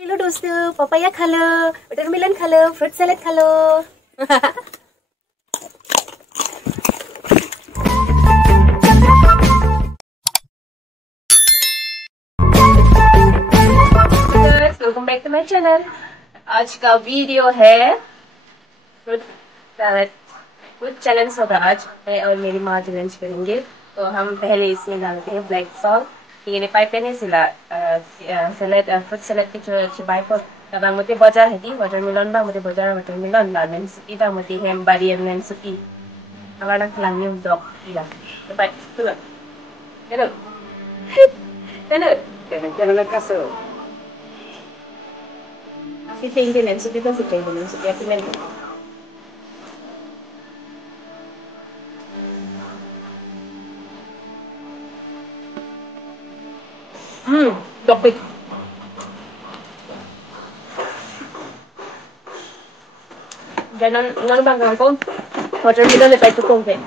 Hello दोस्तों, papaya खा लो, watermelon खा लो, फ्रूट सैलेड खा लो। Welcome back to my channel. आज का वीडियो है फ्रूट सैलेड। फ्रूट चैलेंज होगा आज। मैं और मेरी माँ चैलेंज करेंगे। तो हम पहले इसमें डालते हैं black salt. Ini pipe-nya sila salad fruit salad itu cibai ko tabang muti belajar hati watermelon ba muti belajar watermelon la dan ita muti hem barian dan suki ala nak lang yung dog ila dapat tu hello hello jangan kaso si tinggi dan suki tu suki dan suki aku men dog big. Ganon bangga ko. Watermelon na tayo kung kaya.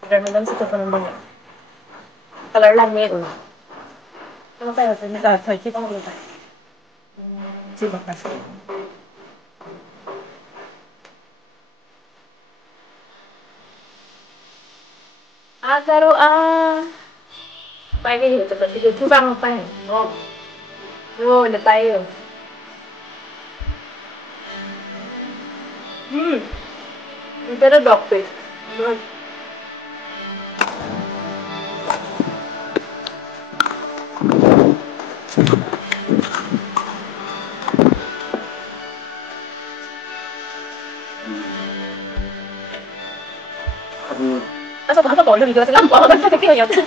Watermelon sa ito ng bangga. Color lang ngayon. Ano tayo? Tayo, kita mo tayo. Siba kasi. Karo Pakai gitu, itu bang apa ya? Udah tayo. Itu ada dog face. Asa boleh gitu sih? Lampu apa sih kayaknya?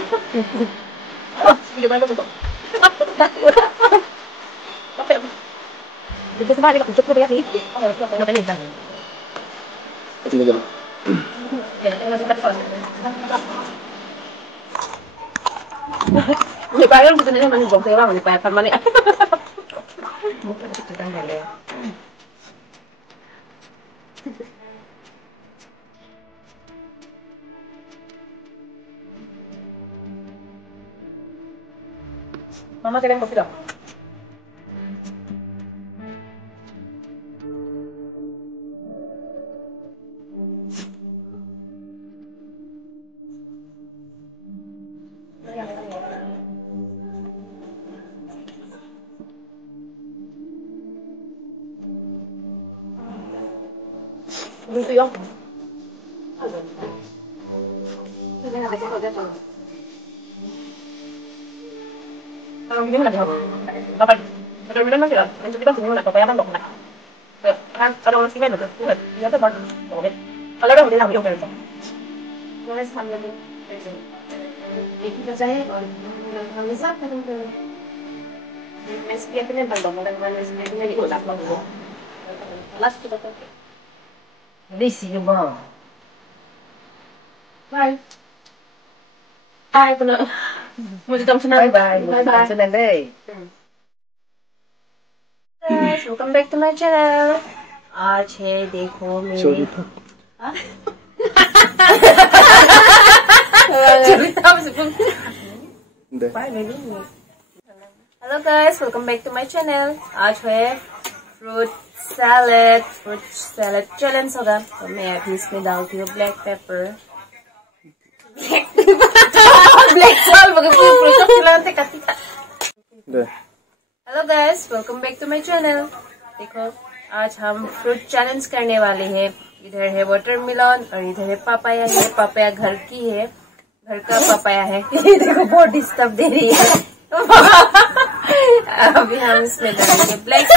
Gimana tuh? Oke. Jadi sebenarnya aku cukup ya nih. Mau tanya kan? Ini dulu. Ya, masih tak pas. Di bayar gitu nih masih bong sewa masih bayar mana? Bukan itu kan boleh. Mama kalian kopi dong. Gitu ya. Kalau gini nggak jauh. Dapat. Betul-betul masih lah. Yang kita sini udah papaya kan dok nak. Kan kalau orang sini ada tuh, dia tuh baru. Kalau orang dia ambil kan. Boleh sambil di. Kita saya kalau bisa kan ke. SPF ini bandong dan mana SPF ini diulang dulu. Last kita tuh. This is your Bye. Bye pula. Mesti kamu senang. Bye bye. Senang deh. Guys, welcome back to my channel. आज है देखो मेरे Hello guys, welcome back to my channel. आज है fruit salad challenge होगा। तो मैं अभी इसमें डालती हूँ black pepper. Black salt hello guys, welcome back to my channel. देखो आज हम फ्रूट चैलेंज करने वाले हैं। इधर है वाटरमेलन और इधर है पापाया। ये पापाया घर की है, घर का पापाया है। देखो बहुत डिस्टर्ब दे रही है। अभी हम इसमें डालेंगे ब्लैक